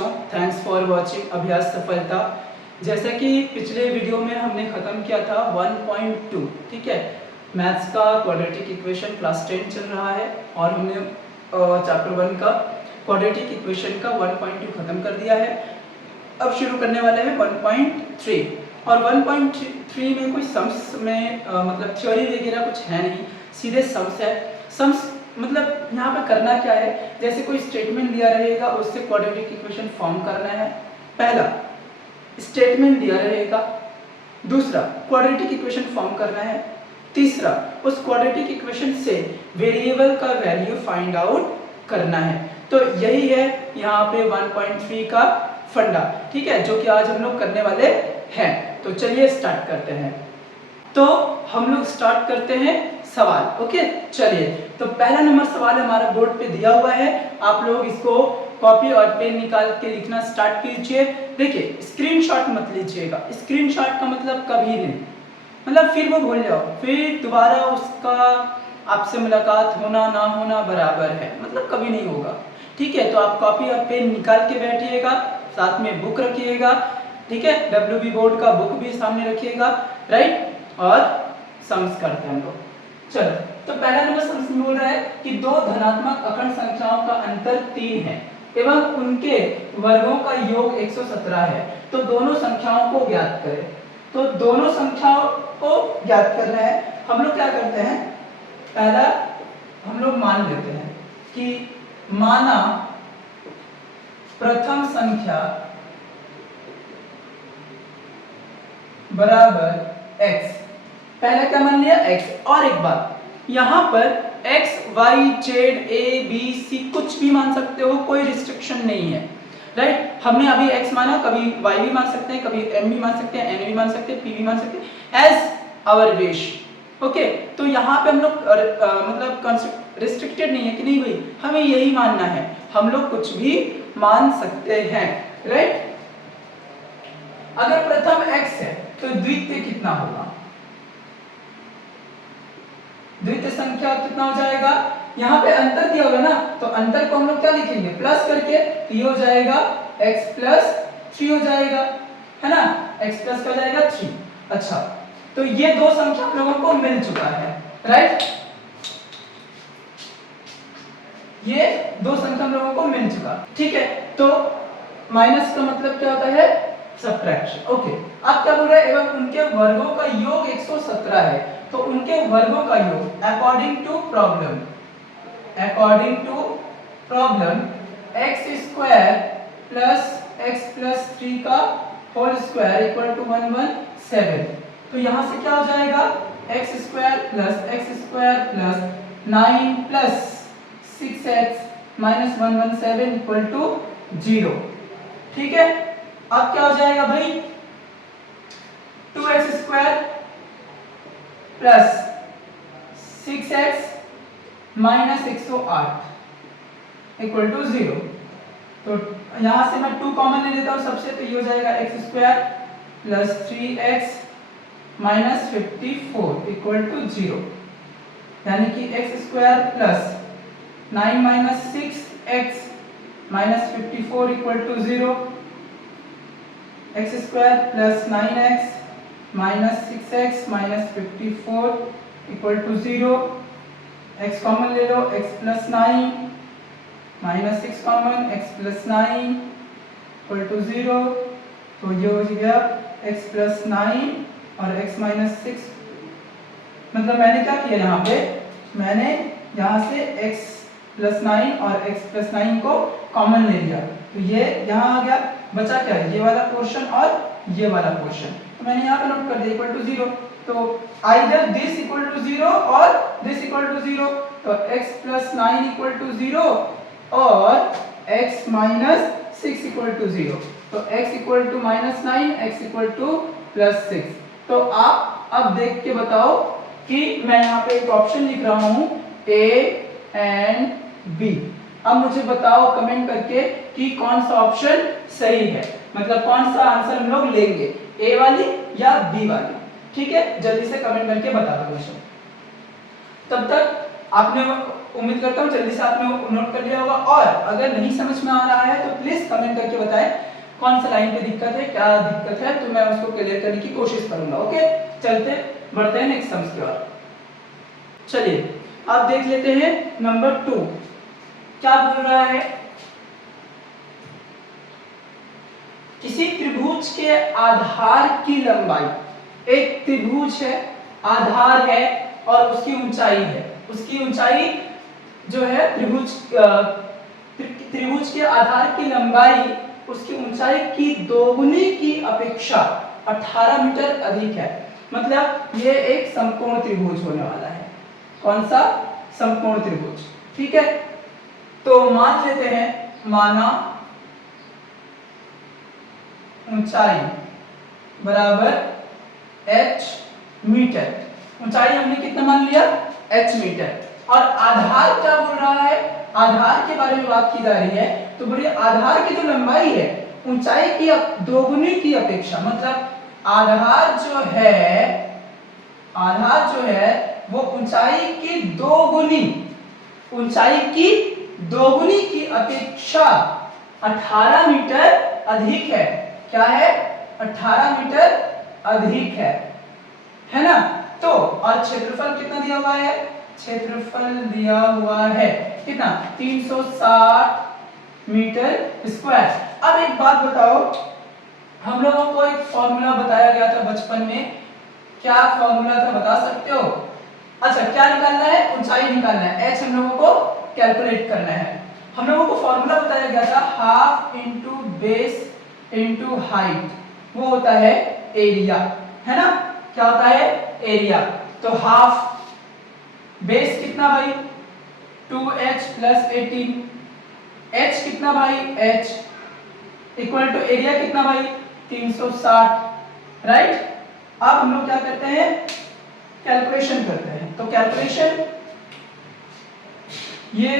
बच्चों, thanks for watching अभ्यास सफलता। जैसा कि पिछले वीडियो में हमने ख़त्म किया था 1.2, ठीक है, मैथ्स का क्वाड्रेटिक इक्वेशन क्लास 10 चल रहा है और हमने चैप्टर 1 का क्वाड्रेटिक इक्वेशन का 1.2 ख़त्म कर दिया है। अब शुरू करने वाले हैं 1.3 और 1.3 में कोई सम्स में मतलब थ्योरी वगैरह कुछ है नहीं, सीधे सम्स है। सम्स मतलब यहाँ पे करना क्या है, जैसे कोई स्टेटमेंट दिया रहेगा उससे क्वाड्रेटिक इक्वेशन फॉर्म करना है। पहला स्टेटमेंट दिया रहेगा, दूसरा क्वाड्रेटिक इक्वेशन फॉर्म करना है, तीसरा उस क्वाड्रेटिक इक्वेशन से वेरिएबल का वैल्यू फाइंड आउट करना है। तो यही है यहाँ पे 1.3 का फंडा, ठीक है, जो कि आज हम लोग करने वाले हैं। तो चलिए स्टार्ट करते हैं। तो हम लोग स्टार्ट करते हैं सवाल। ओके, चलिए। तो पहला नंबर सवाल हमारा बोर्ड पे दिया हुआ है, आप लोग इसको कॉपी और पेन निकाल के लिखना स्टार्ट कीजिए। देखिए, स्क्रीनशॉट मत लीजिएगा, स्क्रीनशॉट का मतलब कभी नहीं, मतलब फिर वो भूल जाओ, फिर दोबारा उसका आपसे मुलाकात होना ना होना बराबर है, मतलब कभी नहीं होगा, ठीक है। तो आप कॉपी और पेन निकाल के बैठिएगा, साथ में बुक रखिएगा, ठीक है, WB बोर्ड का बुक भी सामने रखिएगा, राइट। और सम्स करते हैं हम लोग। चलो, तो पहला नंबर सम्स में बोल रहा है कि दो धनात्मक अखंड संख्याओं का अंतर 3 है एवं उनके वर्गों का योग 117 है, तो दोनों संख्याओं को ज्ञात करें। तो दोनों संख्याओं को ज्ञात करना है। हम लोग क्या करते हैं, पहला हम लोग मान लेते हैं कि माना प्रथम संख्या बराबर x। पहला क्या मान लिया, x। और एक बात, यहां पर x, y, z, a, b, c कुछ भी मान सकते हो, कोई रिस्ट्रिक्शन नहीं है, राइट। हमने अभी x माना, कभी y भी मान सकते हैं, कभी m भी मान सकते हैं, n भी मान सकते हैं, p भी मान सकते हैं, एज आवर विश। ओके, तो यहाँ पे हम लोग मतलब रिस्ट्रिक्टेड नहीं है कि नहीं भाई हमें यही मानना है, हम लोग कुछ भी मान सकते हैं, राइट। अगर प्रथम x है तो द्वितीय कितना होगा, द्वितीय संख्या कितना हो जाएगा, यहाँ पे अंतर दिया होगा ना, तो अंतर को हम लोग क्या लिखेंगे, प्लस करके, तो ये हो जाएगा x प्लस 3 हो जाएगा, है ना, x प्लस का जाएगा 3। अच्छा, तो ये दो संख्या हम लोगों को मिल चुका है, राइट। ये दो संख्या हम लोगों को मिल चुका, ठीक है। तो माइनस का मतलब क्या होता है, सब्ट्रैक्शन। ओके, अब क्या बोल रहा है, एवं उनके वर्गों का योग 117 है, तो उनके वर्गों का योग according to problem x square plus x plus 3 का होल स्क्वायर इक्वल टू 117। तो यहां से क्या हो जाएगा, x square plus 9 plus 6x minus 117 equal to 0, ठीक है। अब क्या हो जाएगा भाई, 2x square plus 6x minus 108 equal to 0। तो यहां से मैं 2 कॉमन ले लेता हूं सबसे, तो ये हो जाएगा x square plus 3x minus 54 equal to 0, यानी कि x square plus 9 minus 6x minus 54 equal to 0, x square plus 9x minus 6x minus 54 equal to 0, x common ले लो, x plus 9 minus 6 common, x plus 9 equal to 0। तो ये हो गया x plus 9 और x minus 6, मतलब मैंने क्या किया यहाँ पे, मैंने यहाँ से x प्लस 9 और x प्लस 9 को कॉमन ले लिया, तो ये यहाँ आ गया, बचा क्या है, ये वाला पोर्शन और ये वाला पोर्शन, तो मैंने यहाँ पे नोट कर दिया इक्वल टू 0। तो आइदर दिस इक्वल टू 0 और दिस इक्वल टू 0, तो x प्लस 9 इक्वल टू 0 और x माइनस 6 इक्वल टू 0, तो x equal to minus 9, x equal to plus 6। तो आप अब देख के बताओ कि मैं यहाँ पे एक ऑप्शन लिख रहा हूँ A एंड B। अब मुझे बताओ कमेंट करके कि कौन सा ऑप्शन सही है, मतलब कौन सा आंसर हम लोग लेंगे, A वाली या B वाली, ठीक है। जल्दी से कमेंट करके बता दो मुझे। तब तक आपने उम्मीद करता हूँ जल्दी से आपने नोट कर लिया होगा, और अगर नहीं समझ में आ रहा है तो प्लीज कमेंट करके बताएं कौन सा लाइन पे दिक्कत है, क्या दिक्कत है, तो मैं उसको क्लियर करने की कोशिश करूंगा। ओके, चलते बढ़ते हैं नेक्स्ट सम्स की ओर। चलिए आप देख लेते हैं नंबर 2 क्या बोल रहा है। किसी त्रिभुज के आधार की लंबाई, एक त्रिभुज है, आधार है और उसकी ऊंचाई है, उसकी ऊंचाई जो है त्रिभुज के आधार की लंबाई उसकी ऊंचाई की दोगुनी की अपेक्षा 18 मीटर अधिक है। मतलब ये एक समकोण त्रिभुज होने वाला है। कौन सा? समकोण त्रिभुज। ठीक है, तो मान लेते हैं, माना ऊंचाई बराबर h मीटर, ऊंचाई हमने कितना मान लिया? h मीटर, और आधार क्या बोल रहा है? आधार के बारे में बात की जा रही है, तो बोलिए आधार की जो लंबाई है ऊंचाई की दोगुनी की अपेक्षा, मतलब आधार जो है वो ऊंचाई की दोगुनी की अपेक्षा 18 मीटर अधिक है। क्या है? 18 मीटर अधिक है ना? तो और क्षेत्रफल कितना दिया हुआ है? क्षेत्रफल दिया हुआ है कितना? 360 मीटर स्क्वायर। अब एक बात बताओ, हम लोगों को एक फॉर्मूला बताया गया था बचपन में, क्या फॉर्मूला था बता सकते हो? अच्छा, क्या निकालना है? ऊंचाई निकालना है, h हम लोगों को कैलकुलेट करना है। हम लोगों को फॉर्मूला बताया गया था half into base into height, वो होता है एरिया, है ना? क्या होता है? एरिया। तो हाफ बेस कितना भाई? 2h प्लस 18, h कितना भाई? h इक्वल टू एरिया कितना भाई? 360, राइट? अब हम लोग क्या करते हैं? कैलकुलेशन करते हैं। तो कैलकुलेशन, ये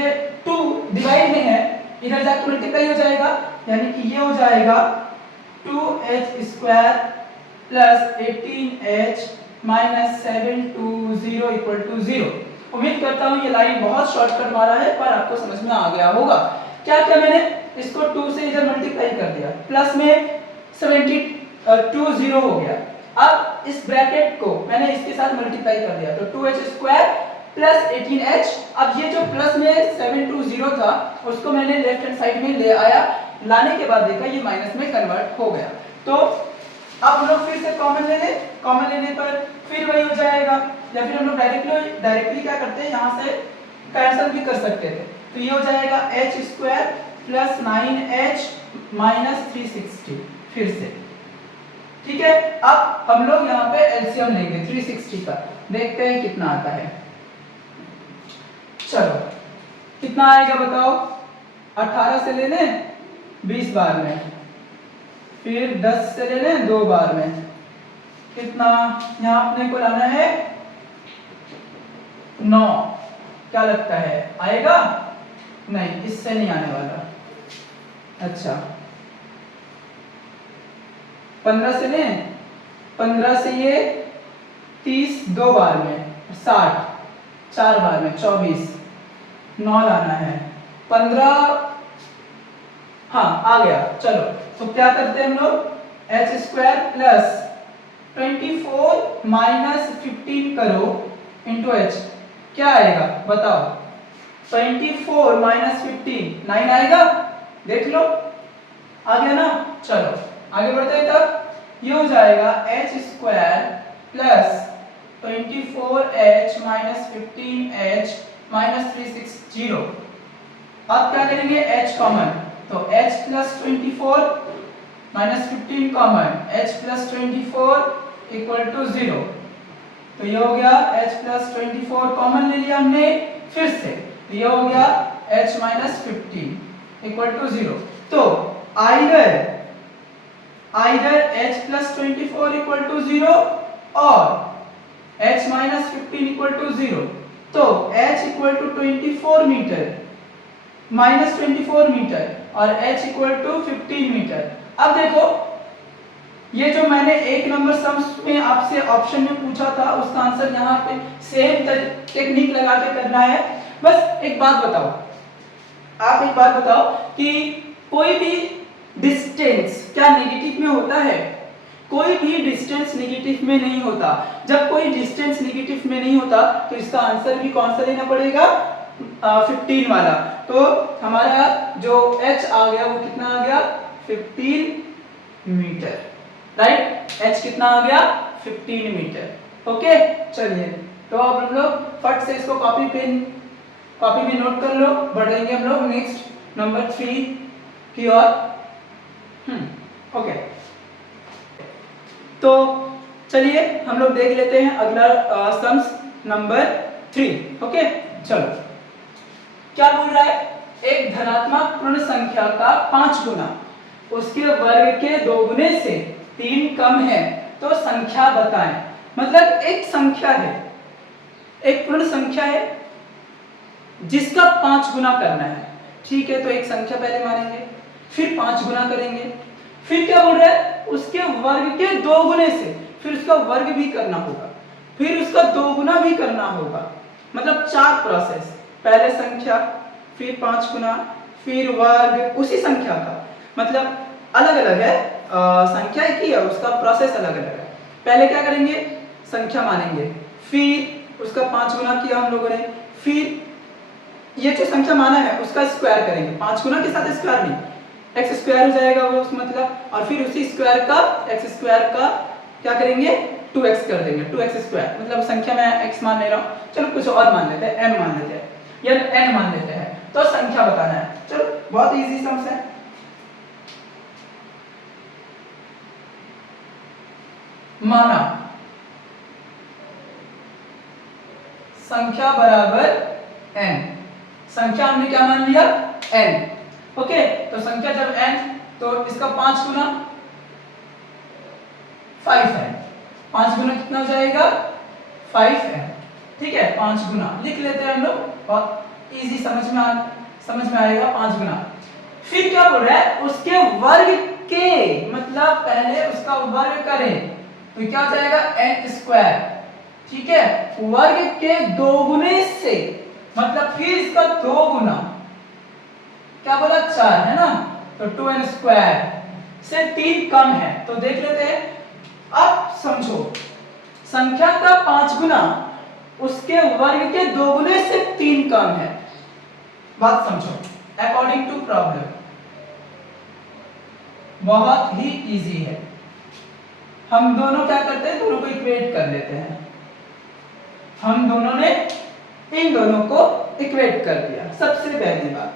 2 डिवाइड में है, इधर जाके मल्टीप्लाई हो जाएगा, यानी कि ये हो जाएगा 2h square plus 18h minus 720 equal to 0। उम्मीद करता हूँ ये लाइन बहुत शॉर्टकट वाला है, पर आपको समझ में आ गया होगा। क्या किया मैंने? इसको 2 से इधर मल्टीप्लाई कर दिया, प्लस में 720 हो गया। अब इस ब्रैकेट को मैंने इसके साथ मल्टीप्लाई कर दिया, तो 2h स्क्वायर प्लस 18h। अब ये जो प्लस में 720 था उसको मैंने लेफ्ट हैंड साइड में ले आया, लाने के बाद देखा ये माइनस में कन्वर्ट हो गया। तो अब हम लोग फिर से कॉमन ले लें, कॉमन लेने पर फिर वही हो जाएगा, या फिर हम लोग डायरेक्टली क्या करते हैं, यहाँ से कैंसिल भी कर सकते थे। तो ये हो जाएगा h square plus 9h minus 360 फिर से। ठीक है, अब हम लोग यहाँ पे एलसीएम लेंगे 360 का, देखते हैं कितना आता है। चलो कितना आएगा बताओ? 18 से ले लें 20 बार में, फिर 10 से ले लें 2 बार में, कितना यहाँ अपने को लाना है? 9। क्या लगता है आएगा? नहीं, इससे नहीं आने वाला। अच्छा 15 से लें, 15 से ये 30 2 बार में, 60 4 बार में 24, 9 लाना है 15। हाँ आ गया। चलो तो क्या करते हैं हम लोग? h स्क्वायर प्लस 24 माइनस 15 करो इंटू h, क्या आएगा बताओ? 24 माइनस 15 9 आएगा, देख लो आ गया ना। चलो आगे बढ़ते हैं, तब ये हो जाएगा h square plus 24h minus 15h minus 360। अब क्या करेंगे? h कॉमन, तो h plus 24 minus 15 common, h plus 24 equal to 0। तो ये हो गया h प्लस 24 कॉमन ले लिया हमने फिर से, तो ये हो गया h माइनस 15 इक्वल टू 0। तो either h plus 24 equal to 0 और h माइनस 15 इक्वल टू 0। तो h equal to 24 metre minus 24 metre और h इक्वल टू 15 मीटर। अब देखो ये जो मैंने एक नंबर सम्स में आपसे ऑप्शन में पूछा था उसका आंसर यहाँ पे सेम टेक्निक लगा के करना है। बस एक बात बताओ, आप एक बात बताओ कि कोई भी डिस्टेंस क्या नेगेटिव में होता है? कोई भी डिस्टेंस नेगेटिव में नहीं होता। जब कोई डिस्टेंस नेगेटिव में नहीं होता तो इसका आंसर भी कौन सा लेना पड़ेगा? 15 वाला। तो हमारा जो h आ गया वो कितना आ गया? 15 मीटर, राइट? h कितना आ गया? 15 मीटर। ओके, चलिए तो अब हम लोग फट से इसको कॉपी में नोट कर लो। बढ़ेंगे हम लोग नेक्स्ट नंबर 3 की ओर। ओके, तो चलिए हम लोग देख लेते हैं अगला सम्स नंबर 3। ओके, चलो क्या बोल रहा है? एक धनात्मक पूर्ण संख्या का 5 गुना उसके वर्ग के 2 गुने से 3 कम है तो संख्या बताएं। मतलब एक संख्या है, एक पूर्ण संख्या है जिसका 5 गुना करना है। ठीक है, तो एक संख्या पहले मानेंगे, फिर 5 गुना करेंगे, फिर क्या बोल रहा है? उसके वर्ग के 2 गुने से, फिर उसका वर्ग भी करना होगा, फिर उसका 2 गुना भी करना होगा। मतलब 4 प्रोसेस, पहले संख्या, फिर 5 गुना, फिर वर्ग उसी संख्या का। मतलब अलग अलग है, संख्या एक ही है, उसका प्रोसेस अलग अलग है। पहले क्या करेंगे? संख्या मानेंगे, फिर उसका 5 गुना किया हम लोगों ने, फिर ये जो संख्या माना है उसका स्क्वायर करेंगे। 5 गुना के साथ स्क्वायर नहीं, एक्स स्क्वायर हो जाएगा वो उस मतलब, और फिर उसी स्क्वायर का एक्स स्क्वायर का क्या करेंगे? 2x कर देंगे, 2x स्क्वायर। मतलब संख्या में x मान ले रहा हूँ, चलो कुछ और मान लेते हैं, m मान लेते हैं या n मान लेते हैं, तो संख्या बताना है। चलो बहुत इजी सम्स है। माना संख्या बराबर n, संख्या हमने क्या मान लिया? n। ओके, तो संख्या जब n तो इसका 5 गुना 5 है। 5 गुना कितना हो जाएगा? 5 है। ठीक है, 5 गुना लिख लेते हैं हम लोग, बहुत इजी समझ में आएगा। 5 गुना, फिर क्या बोल रहा है? उसके वर्ग के, मतलब पहले उसका वर्ग करें तो क्या हो जाएगा? n square. ठीक है, वर्ग के 2 गुने से, मतलब फिर इसका 2 गुना, क्या बोला? 4 है ना, तो 2n स्क्वायर से 3 कम है। तो देख लेते हैं। अब समझो, संख्या का 5 गुना उसके वर्ग के 2 गुने से 3 कम है। बात समझो, अकॉर्डिंग टू प्रॉब्लम बहुत ही इजी है। हम दोनों क्या करते हैं? दोनों को इक्वेट कर लेते हैं। हम दोनों ने इन दोनों को इक्वेट कर दिया, सबसे पहली बात।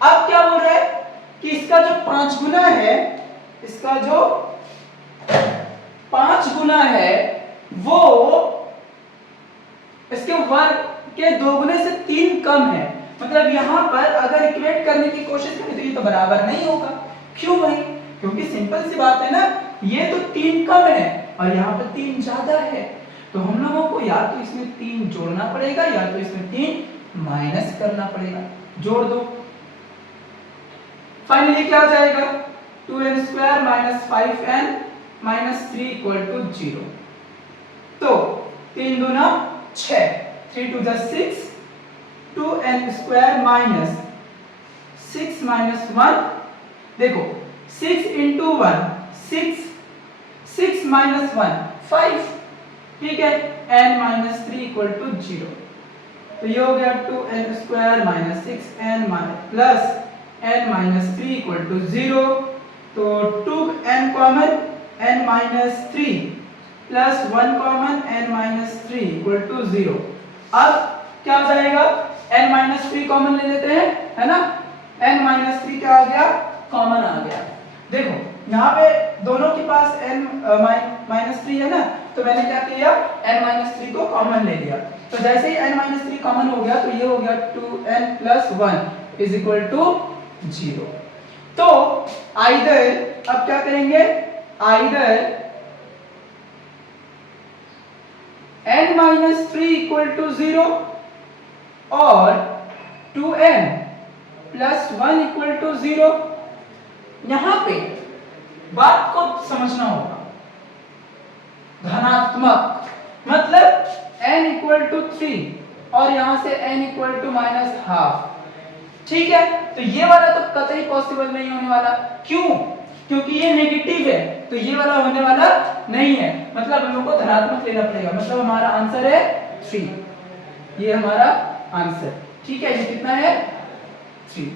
अब क्या बोल रहा है कि इसका जो 5 गुना है, इसका जो 5 गुना है वो इसके वर्ग के 2 गुने से 3 कम है। मतलब यहां पर अगर इक्वेट करने की कोशिश करें तो ये तो बराबर नहीं होगा। क्यों भाई? क्योंकि सिंपल सी बात है ना, ये तो 3 कम है और यहाँ पर 3 ज्यादा है, तो हम लोगों को या तो इसमें 3 जोड़ना पड़ेगा या तो इसमें 3 माइनस करना पड़ेगा। जोड़ दो, फाइनली क्या आ जाएगा? 2n square minus 5n minus 3 equal to 0। तो 3 दूना 6, 3 to 6, 2n square minus 6 minus 1, देखो 6 इंटू 1 6, 6 माइनस 1 5, ठीक है, n माइनस 3 इक्वल टू 0। तो ये हो गया 2n square minus 6n plus n minus 3 equal to 0। तो 2n common, n minus 3 plus 1 common, n minus 3 equal to 0। अब क्या हो जाएगा? n माइनस 3 कॉमन ले लेते हैं, है ना? n माइनस 3 क्या आ गया? कॉमन आ गया। देखो यहाँ पे दोनों के पास n माइनस 3 है ना, तो मैंने क्या किया? n माइनस 3 को कॉमन ले लिया। तो जैसे ही n माइनस 3 कॉमन हो गया तो ये हो गया 2n plus 1 is equal to 0। तो आइदर, अब क्या करेंगे? Either n minus 3 equal to 0 और 2n प्लस 1 इक्वल टू 0। यहां पे बात को समझना होगा, धनात्मक मतलब n इक्वल टू 3 और यहाँ से n equal to minus half. ठीक है, तो ये वाला तो कतई पॉसिबल नहीं होने वाला। क्यों? क्योंकि ये नेगेटिव है, तो ये वाला होने वाला नहीं है, मतलब हम लोग को धनात्मक लेना पड़ेगा। मतलब हमारा आंसर है 3, ये हमारा आंसर। ठीक है, ये कितना है 3,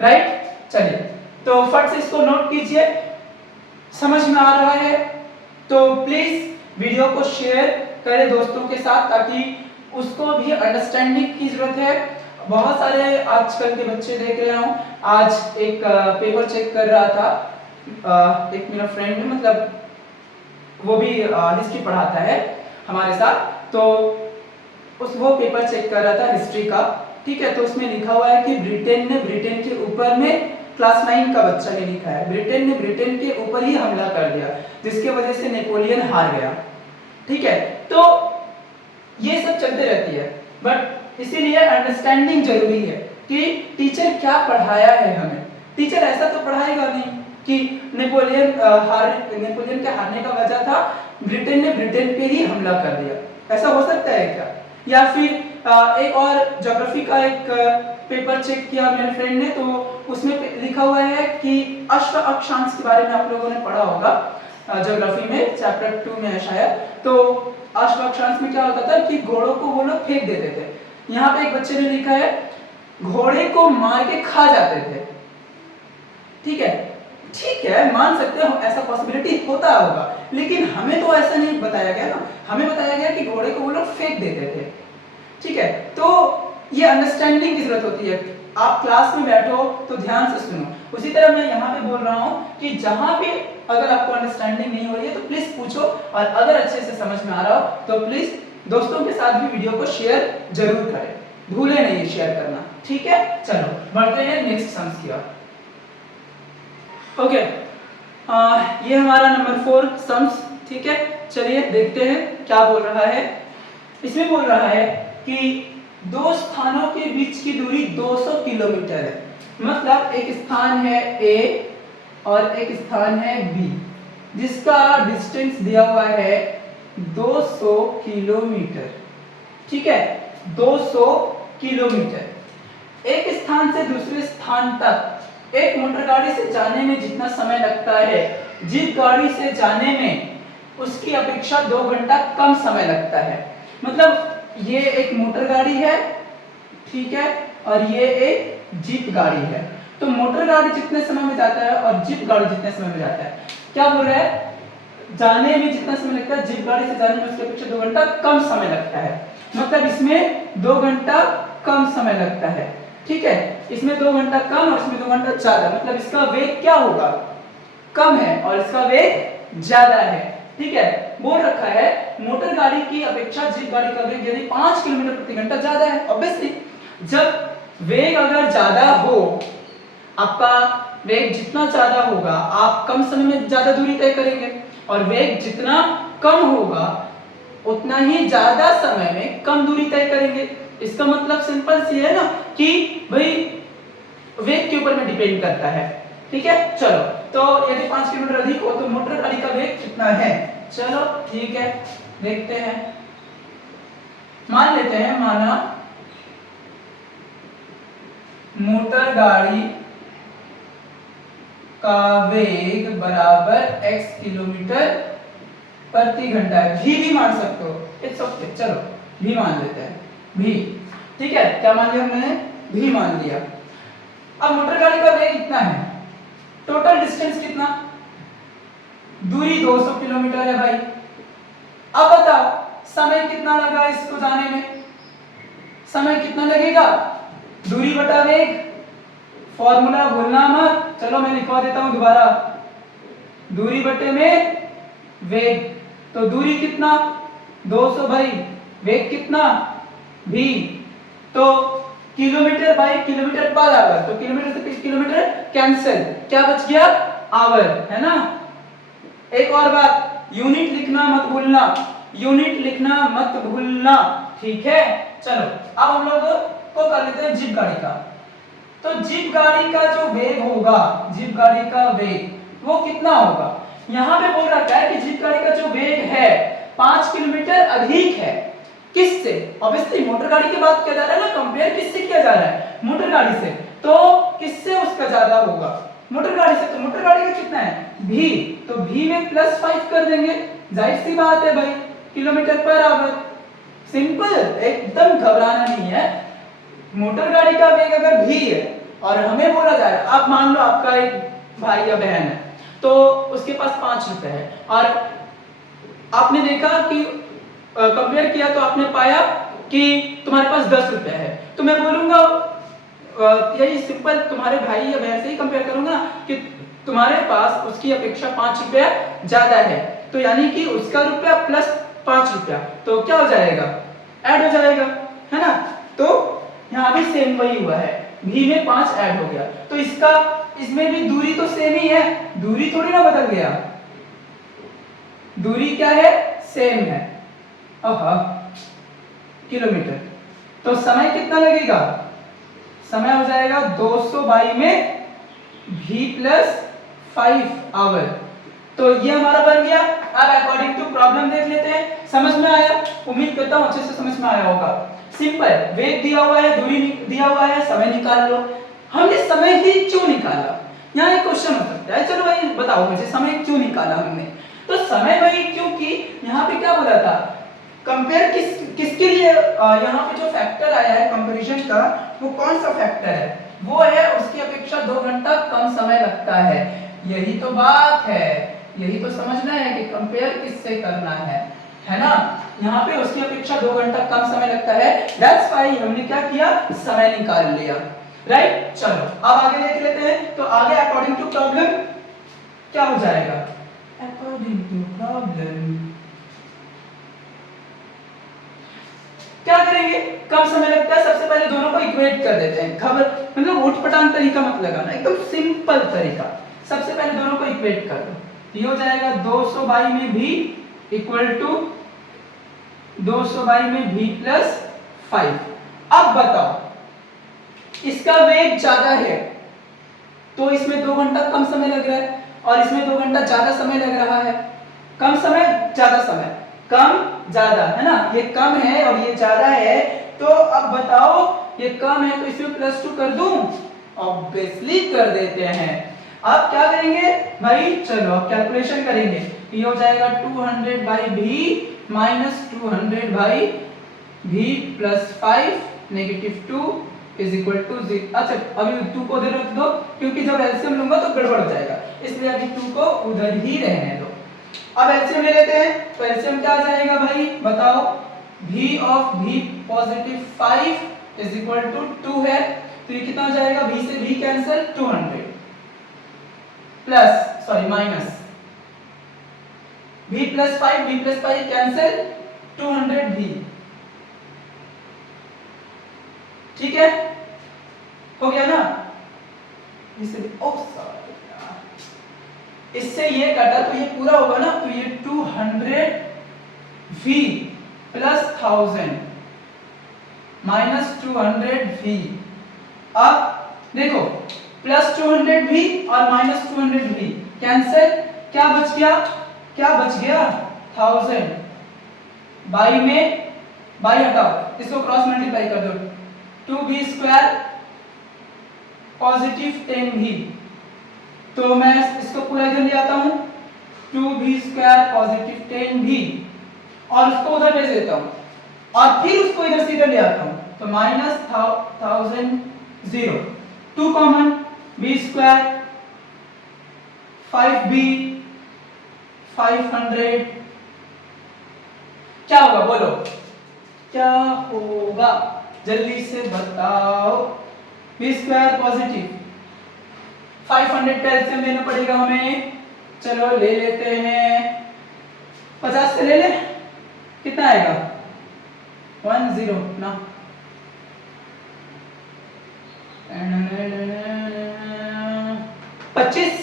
राइट। चलिए, तो फट से इसको नोट कीजिए, समझ में आ रहा है तो प्लीज वीडियो को शेयर करें दोस्तों के साथ, ताकि उसको भी अंडरस्टैंडिंग की जरूरत है। बहुत सारे आजकल के बच्चे देख रहा हूँ, आज एक पेपर चेक कर रहा था, एक मेरा फ्रेंड है, मतलब वो भी हिस्ट्री पढ़ाता है हमारे साथ, तो वो पेपर चेक कर रहा था हिस्ट्री का। ठीक है, तो उसमें लिखा हुआ है कि ब्रिटेन के ऊपर में क्लास 9 का बच्चा ने लिखा है, ब्रिटेन ने ब्रिटेन के ऊपर ही हमला कर दिया, जिसके वजह से नेपोलियन हार गया। ठीक है, तो ये सब चलते रहती है, बट इसीलिए अंडरस्टैंडिंग जरूरी है कि टीचर क्या पढ़ाया है हमें। टीचर ऐसा तो पढ़ाएगा नहीं कि नेपोलियन के हारने का वजह था ब्रिटेन ने ब्रिटेन पे ही हमला कर दिया, ऐसा हो सकता है क्या? या फिर एक और ज्योग्राफी का एक पेपर चेक किया मेरे फ्रेंड ने, तो उसमें लिखा हुआ है कि अश्व अक्षांश के बारे में आप लोगों ने पढ़ा होगा ज्योग्राफी में, चैप्टर 2 में है शायद। तो अश्व अक्षांश में क्या होता था कि घोड़ों को वो लोग फेंक देते थे। यहाँ पे एक बच्चे ने लिखा है घोड़े को मार के खा जाते थे। ठीक है, मान सकते हो ऐसा पॉसिबिलिटी होता होगा, लेकिन हमें तो ऐसा नहीं बताया गया ना, हमें बताया गया कि घोड़े को वो लोग फेंक देते थे। ठीक है, तो ये अंडरस्टैंडिंग की जरूरत होती है। आप क्लास में बैठो तो ध्यान से सुनो। उसी तरह मैं यहाँ पे बोल रहा हूँ कि जहाँ भी अगर आपको अंडरस्टैंडिंग नहीं हो रही है तो प्लीज पूछो, और अगर अच्छे से समझ में आ रहा हो तो प्लीज दोस्तों के साथ भी वीडियो को शेयर जरूर करें, भूले नहीं शेयर करना। ठीक है, चलो बढ़ते हैं नेक्स्ट सम्स की ओर। ओके, ये हमारा नंबर 4 सम्स। ठीक है, चलिए देखते हैं क्या बोल रहा है। इसमें बोल रहा है कि दो स्थानों के बीच की दूरी 200 किलोमीटर है। मतलब एक स्थान है A और एक स्थान है B, जिसका डिस्टेंस दिया हुआ है 200 किलोमीटर। ठीक है, 200 किलोमीटर। एक स्थान से दूसरे स्थान तक एक मोटर गाड़ी से जाने में जितना समय लगता है, जीप गाड़ी से जाने में उसकी अपेक्षा 2 घंटा कम समय लगता है। मतलब ये एक मोटर गाड़ी है, ठीक है, और ये एक जीप गाड़ी है। तो मोटर गाड़ी जितने समय में जाता है और जीप गाड़ी जितने समय में जाता है, क्या बोल रहा है, जाने में जितना समय लगता है जीप गाड़ी से जाने में उसकी अपेक्षा 2 घंटा कम समय लगता है। मतलब इसमें 2 घंटा कम समय लगता है। ठीक है, इसमें 2 घंटा कम और इसमें 2 घंटा ज्यादा, मतलब इसका वेग क्या होगा, कम है, और इसका वेग ज्यादा है। ठीक है, बोल रखा है मोटर गाड़ी की अपेक्षा जीप गाड़ी का वेग यदि 5 किलोमीटर प्रति घंटा ज्यादा है। ऑब्वियसली जब वेग अगर ज्यादा हो, आपका वेग जितना ज्यादा होगा आप कम समय में ज्यादा दूरी तय करेंगे, और वेग जितना कम होगा उतना ही ज्यादा समय में कम दूरी तय करेंगे। इसका मतलब सिंपल सी है ना कि भाई वेग के ऊपर में डिपेंड करता है। ठीक है, चलो, तो यदि 5 किलोमीटर अधिक हो तो मोटर गाड़ी का वेग कितना है, चलो ठीक है देखते हैं। मान लेते हैं, माना मोटर गाड़ी का वेग बराबर x किलोमीटर प्रति घंटा है। भी मान सकते हो, इट्स ओके, चलो भी मान लेते हैं, भी। ठीक है, क्या मान लिया हमने, भी मान लिया। अब मोटर गाड़ी का वेग कितना है, टोटल डिस्टेंस कितना, दूरी 200 किलोमीटर है भाई। अब बताओ समय कितना लगा इसको जाने में, समय कितना लगेगा, दूरी बटा वेग, फॉर्मूला भूलना मत। चलो मैं लिखवा देता हूं दोबारा, दूरी बटे में वेग, तो दूरी कितना 200 भाई, वेग कितना v, तो kilometre by kilometre per hour, तो किलोमीटर से किलोमीटर कैंसिल, क्या बच गया, आवर, है ना। एक और बात, यूनिट लिखना मत भूलना, यूनिट लिखना मत भूलना। ठीक है, चलो अब हम लोग को कर लेते हैं जीप गाड़ी का। तो जीप गाड़ी का जो वेग होगा, जीप गाड़ी का वेग वो कितना होगा, यहाँ पे बोल रखा है कि जीप गाड़ी का जो वेग है 5 किलोमीटर अधिक है। किससे? ऑब्वियसली मोटर गाड़ी की बात किया जा रहा है ना, कंपेयर किससे किया जा रहा है? मोटर गाड़ी से। तो किससे उसका ज्यादा होगा? मोटर गाड़ी से। तो मोटर गाड़ी का कितना है? v, तो v में +5 कर देंगे, जाहिर सी बात है भाई, किलोमीटर पर आवर। सिंपल, एकदम घबराना नहीं है। मोटर गाड़ी का वेग अगर v है और हमें बोला जा रहा है, आप मान लो आपका एक भाई या बहन है, तो उसके पास 5 रुपए है और आपने देखा कि कंपेयर किया तो आपने पाया कि तुम्हारे पास 10 रुपए है, तो मैं बोलूंगा यही सिंपल तुम्हारे भाई या बहन से ही कंपेयर करूंगा कि तुम्हारे पास उसकी अपेक्षा 5 रुपया ज्यादा है, तो यानी कि उसका रुपया प्लस 5 रुपया, तो क्या हो जाएगा? ऐड हो जाएगा, है ना। तो यहाँ भी सेम वही हुआ है, v में 5 ऐड हो गया, तो इसमें भी दूरी तो सेम ही है, दूरी थोड़ी ना बदल गया, दूरी क्या है? सेम है, किलोमीटर। तो समय कितना लगेगा? समय हो जाएगा 200 बाई में v प्लस 5 आवर। तो ये हमारा बन गया। अब अकॉर्डिंग टू प्रॉब्लम देख लेते हैं, समझ में आया? उम्मीद करता हूं अच्छे से समझ में आया होगा। सिंपल, वेग दिया हुआ है, दूरी दिया हुआ है, समय निकाल लो। हमने समय ही क्यों निकाला? यहाँ एक क्वेश्चन हो सकता है, चलो भाई बताओ मुझे, समय क्यों निकाला हमने? तो समय वही क्योंकि यहाँ पे क्या बोला था, कंपेयर किसके लिए? यहाँ पे जो फैक्टर आया है कंपैरिजन का, वो कौन सा फैक्टर है? वो है उसकी अपेक्षा 2 घंटा कम समय लगता है। यही तो बात है, यही तो समझना है कि कंपेयर किससे करना है ना। यहाँ पे उसकी अपेक्षा 2 घंटा कम समय लगता है, दैट्स व्हाई हमने क्या किया? समय निकाल लिया, राइट। चलो अब आगे देख लेते हैं। तो आगे अकॉर्डिंग टू प्रॉब्लम क्या हो जाएगा? अकॉर्डिंग टू प्रॉब्लम क्या करेंगे? कम समय लगता है, सबसे पहले दोनों को इक्वेट कर देते हैं। खबर मतलब उठपटांग तरीका मत लगाना, एकदम सिंपल तरीका। सबसे पहले दोनों को इक्वेट कर दो, ये हो जाएगा 200 बाई में v इक्वल टू 200 बाई में v प्लस 5। अब बताओ, इसका वेग ज्यादा है तो इसमें 2 घंटा कम समय लग रहा है और इसमें 2 घंटा ज्यादा समय लग रहा है। कम समय ज्यादा समय, कम ज्यादा, है ना। ये कम है और ये ज्यादा है, तो अब बताओ ये कम है तो इसमें +2 कर दूं? ऑब्वियसली कर देते हैं। अब क्या करेंगे भाई? चलो अब कैलकुलेशन करेंगे। ये हो जाएगा 200 by v minus 200 by v plus 5 negative 2 is equal to 0। अच्छा अभी 2 को उधर रख दो क्योंकि जब एलसीएम लूंगा तो गड़बड़ हो जाएगा, इसलिए अभी 2 को उधर ही रहने दो। अब एलसीएम ले लेते हैं, तो एलसीएम क्या आ जाएगा भाई बताओ? v of v positive 5 is equal to 2 है, तो ये कितना हो जाएगा? v से v cancel, 200 plus sorry minus v plus 5 cancel, 200 v। ठीक है, हो गया ना? इसे इससे ये कटा तो ये पूरा होगा ना, तो ये 200 v प्लस 1000 माइनस 200 v। अब देखो प्लस 200 v और माइनस 200 v कैंसिल, क्या बच गया? क्या बच गया? 1000 बाई में, बाई हटाओ, इसको क्रॉस मल्टीप्लाई कर दो, 2v स्क्वायर पॉजिटिव 10v। तो मैं इसको पूरा इधर ले आता हूं, 2v स्क्वायर पॉजिटिव 10v और उसको उधर भेज देता हूं और फिर उसको इधर से इधर ले आता हूं, तो minus 1000 0, 2 common, v square 5v 500, क्या होगा बोलो? क्या होगा जल्दी से बताओ? v स्क्वायर पॉजिटिव 500 का एलसीएम लेना पड़ेगा हमें, चलो ले लेते हैं, 50 से ले ले, कितना आएगा? 10 ना, 25,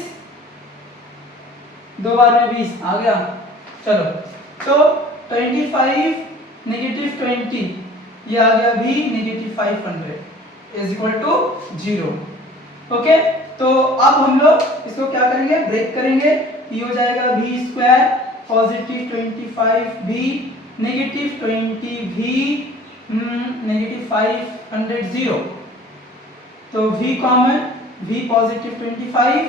2 बार में 20 आ गया। चलो तो 25 नेगेटिव 20, ये आ गया v negative 500 is equal to 0। Okay, तो अब हम लोग इसको क्या करेंगे? ब्रेक करेंगे, ये हो जाएगा v square positive 25v negative 20 v negative 500 0, तो v common, v positive 25,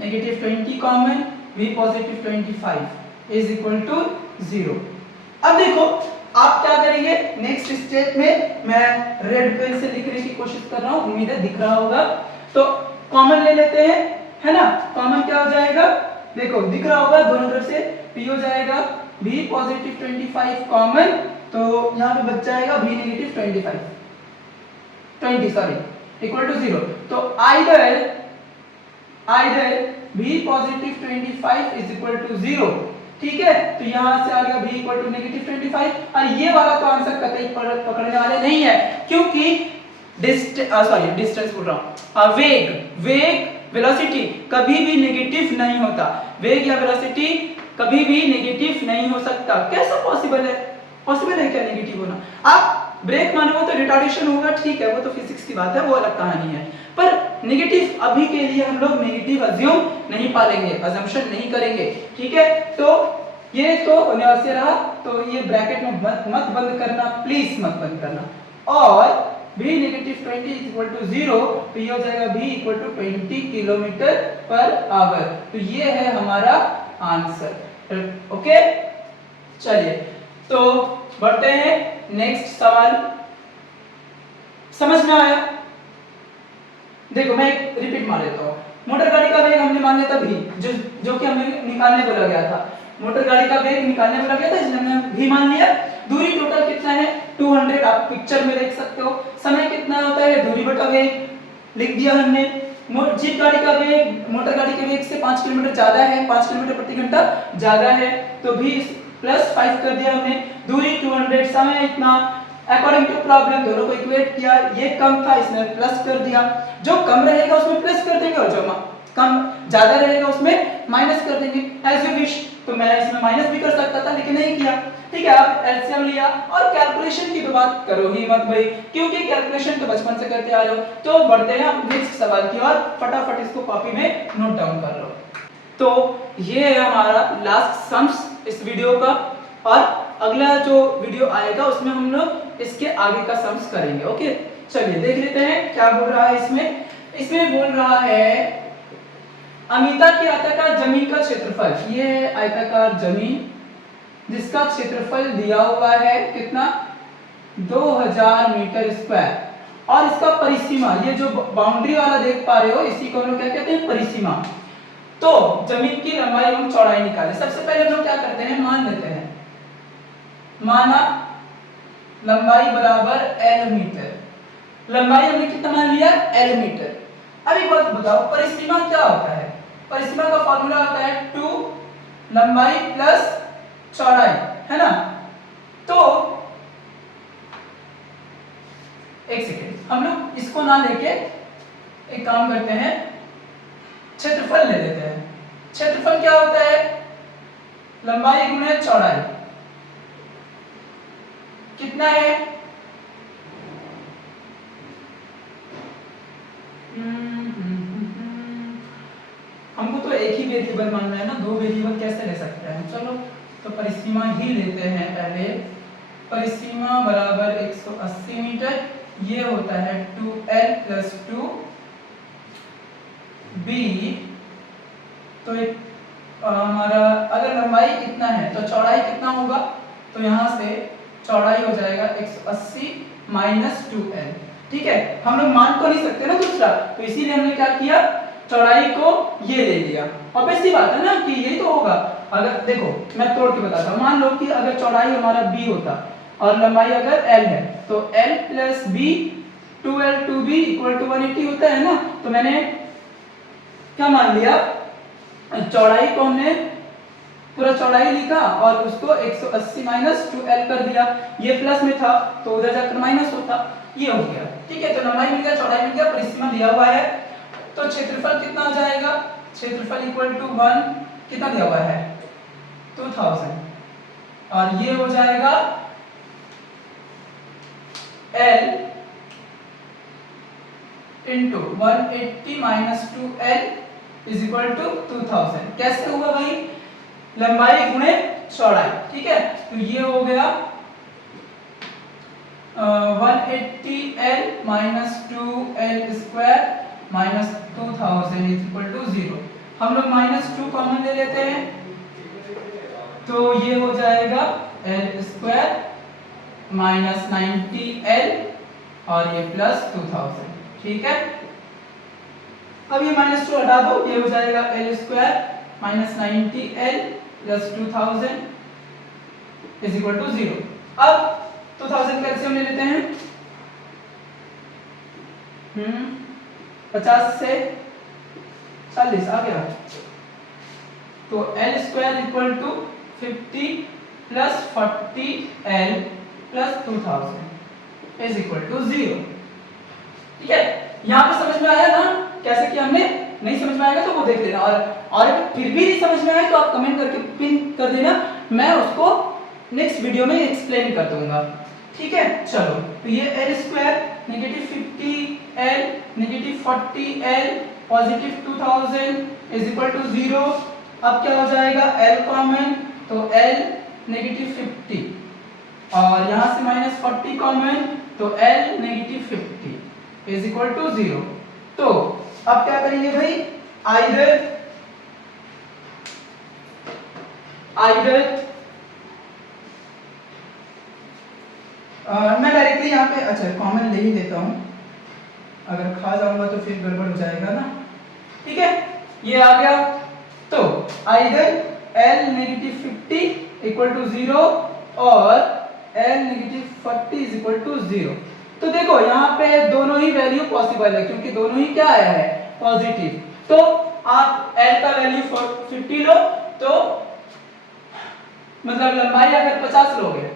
negative 20 common, v positive 25 is equal to 0। अब देखो आप क्या करेंगे, नेक्स्ट स्टेप में मैं रेड पेन से लिखने की कोशिश कर रहा हूं, उम्मीद है दिख रहा होगा। तो कॉमन ले लेते हैं, है ना। कॉमन क्या हो जाएगा, देखो दिख रहा होगा, दोनों तरफ से p हो जाएगा, v पॉजिटिव 25 कॉमन, तो यहां पे बच जाएगा v negative 20 sorry equal to 0। तो आइदर v positive 25 is equal to 0, ठीक है। तो यहां से आ गया v इक्वल टू नेगेटिव 25, और ये वाला तो आंसर कतई पकड़ने वाले नहीं है, क्योंकि डिस्टेंस बोल रहा हूं, वेग वेलोसिटी कभी भी नेगेटिव नहीं होता, वेग या वेलोसिटी कभी भी नेगेटिव नहीं हो सकता। कैसा पॉसिबल है, पॉसिबल है क्या नेगेटिव होना? आप ब्रेक मानोगे तो रिटार्डेशन होगा, ठीक है, वो तो फिजिक्स की बात है, वो अलग कहानी है। पर नेगेटिव अभी के लिए हम लोग नेगेटिव अज्यूम नहीं पालेंगे, अजम्पशन नहीं करेंगे, ठीक है। तो ये तो अनिवार्य रहा, तो ये ब्रैकेट में मत बंद करना, प्लीज मत बंद करना। और v negative 20 is equal to 0, तो ये हो जाएगा v equal to 20 kilometre per hour. तो ये है हमारा आंसर, ओके। चलिए तो बढ़ते हैं नेक्स्ट सवाल। समझ में आया? देखो मैं एक रिपीट मार देता हूं। मोटर गाड़ी का वेग हमने मान लिया था v, जो कि हमें निकालने बोला गया था। मोटर गाड़ी का वेग निकालने बोला गया था, इसलिए हमने v मान लिया। दूरी टोटल कितना है 200, आप पिक्चर में देख सकते हो। समय कितना होता है, दूरी बटा वेग लिख दिया हमने। जीप गाड़ी का वेग मोटर गाड़ी के वेग से 5 किलोमीटर ज्यादा है, 5 किलोमीटर प्रति घंटा ज्यादा है, तो v प्लस 5 कर दिया हमने। दूरी 200, समय इतना, अकॉर्डिंग टू प्रॉब्लम दोनों को इक्वेट किया, ये कम था इसमें प्लस कर दिया, जो कम रहेगा उसमें प्लस कर देंगे और जो कम ज्यादा रहेगा उसमें माइनस कर देंगे, एज यू विश। तो मैं इसमें माइनस भी कर सकता था लेकिन नहीं किया, ठीक है। आप एलसीएम लिया, और कैलकुलेशन की तो बात करो ही मत भाई, क्योंकि कैलकुलेशन तो बचपन से करते आ रहे हो। तो बढ़ते हैं हम नेक्स्ट सवाल की ओर, फटाफट इसको कॉपी में नोट डाउन कर लो। तो ये है हमारा लास्ट सम्स इस वीडियो का, और अगला जो वीडियो आएगा उसमें हम लोग इसके आगे का सम्स करेंगे, ओके। चलिए देख लेते हैं क्या बोल रहा है इसमें बोल रहा है अमिता की आयताकार जमीन का क्षेत्रफल। ये है आयताकार जमीन जिसका क्षेत्रफल दिया हुआ है कितना, 2000 मीटर स्क्वायर, और इसका परिसीमा, ये जो बाउंड्री वाला देख पा रहे हो इसी को हम लोग क्या कहते हैं, परिसीमा। तो जमीन की लंबाई एवं चौड़ाई निकालें। सबसे पहले हम लोग क्या करते हैं, मान लेते हैं, माना लंबाई बराबर l मीटर, लंबाई हमने कितना मान लिया, l मीटर। अब एक बात बताओ, परिसीमा क्या होता है? परिसीमा का फॉर्मूला होता है 2 लंबाई प्लस चौड़ाई, है ना। तो एक सेकेंड, हम लोग इसको ना लेके एक काम करते हैं, क्षेत्रफल ले लेते हैं। क्षेत्रफल क्या होता है, लंबाई गुणे चौड़ाई, कितना है, हमको तो एक ही वेरिएबल मानना है ना, दो वेरिएबल कैसे ले सकते हैं। चलो तो परिसीमा ही लेते हैं पहले। परिसीमा बराबर 180 मीटर, ये होता है 2l प्लस 2b। तो हमारा अगर लंबाई कितना है तो चौड़ाई कितना होगा, तो यहाँ से चौड़ाई हो जाएगा 180 माइनस 2l, ठीक है। हम लोग मान तो नहीं सकते ना दूसरा, तो इसीलिए हमने क्या किया, चौड़ाई को ये ले लिया। ऑब्वियस सी बात है ना कि यही तो होगा। अगर देखो मैं तोड़ के बताता हूँ, मान लो कि अगर चौड़ाई हमारा b होता और लंबाई अगर l है, तो l plus b 2l 2b equal to 180 होता है ना। तो मैंने क्या मान लिया, चौड़ाई को हमने पूरा चौड़ाई लिखा और उसको 180 माइनस 2l कर दिया, ये प्लस में था तो उधर जाकर माइनस होता, ये हो गया, ठीक है। तो लंबाई मिल गया, चौड़ाई मिल गया, परिसीमा दिया हुआ है। तो क्षेत्रफल कितना हो जाएगा, क्षेत्रफल इक्वल टू 1 कितना दिया हुआ है 2000, और ये हो जाएगा l into 180 minus 2l is equal to 2000। कैसे हुआ भाई, लंबाई गुणे चौड़ाई, ठीक है। तो ये हो गया 180L minus 2L square minus 2000 is equal to 0। हम लोग -2 कॉमन ले लेते हैं, तो ये हो जाएगा L स्क्वायर माइनस 90L और ये प्लस 2000, ठीक है। अब ये -2 हटा दो, ये हो जाएगा L square minus 90L plus 2000 is equal to 0। अब 2000 का एलसीएम ले लेते हैं। 50 से 40 आ गया, तो L square equal to 50 plus 40L plus 2000 is equal to 0, ठीक है। यहाँ पे समझ में आया ना कैसे किया हमने? नहीं समझ में आएगा तो वो देख लेना, और फिर भी नहीं समझ में आए तो आप कमेंट करके पिन कर देना, मैं उसको नेक्स्ट वीडियो में एक्सप्लेन कर दूंगा, ठीक है। चलो, तो ये L square negative 50L negative 40L positive 2000 is equal to 0। अब क्या हो जाएगा? L कॉमन, तो L नेगेटिव 50 और यहाँ से -40 कॉमन, तो L negative 50 is equal to 0। तो अब क्या करेंगे भाई? आइदर मैं डायरेक्टली यहाँ पे अच्छा कॉमन ले ही लेता हूँ, अगर खा जाऊंगा तो फिर गड़बड़ हो जाएगा ना, ठीक है। ये आ गया, तो either L negative 50 equal to 0 और L negative 40 is equal to 0। तो देखो यहाँ पे दोनों ही वैल्यू पॉसिबल है, क्योंकि दोनों ही क्या आया है? पॉजिटिव। तो आप L का वैल्यू 50 लो, तो मतलब लंबाई अगर 50 लोगे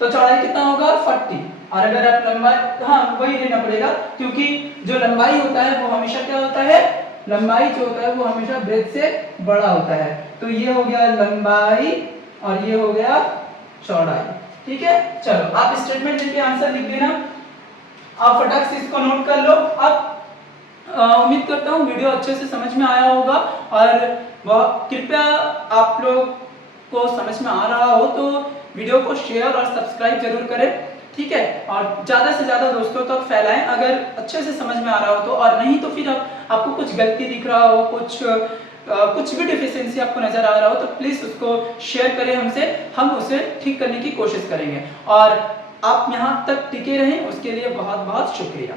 तो चौड़ाई कितना होगा? 40। और अगर आप लंबाई, हाँ वही लेना पड़ेगा, क्योंकि जो लंबाई होता है वो हमेशा क्या होता है? लंबाई जो होता है वो हमेशा ब्रेथ से बड़ा होता है। तो ये हो गया लंबाई और ये हो गया चौड़ाई, ठीक है। चलो, आप स्टेटमेंट लिख के आंसर लिख देना, आप फटाक से इसको नोट कर लो। अब उम्मीद करता हूँ वीडियो अच्छे से समझ में आया होगा, और कृपया आप लोग को समझ में आ रहा हो तो वीडियो को शेयर और सब्सक्राइब जरूर करें, ठीक है। और ज़्यादा से ज़्यादा दोस्तों तक फैलाएं अगर अच्छे से समझ में आ रहा हो तो, और नहीं तो फिर आपको कुछ गलती दिख रहा हो, कुछ भी डिफिशियंसी आपको नज़र आ रहा हो तो प्लीज़ उसको शेयर करें हमसे, हम उसे ठीक करने की कोशिश करेंगे। और आप यहाँ तक टिके रहें उसके लिए बहुत बहुत शुक्रिया।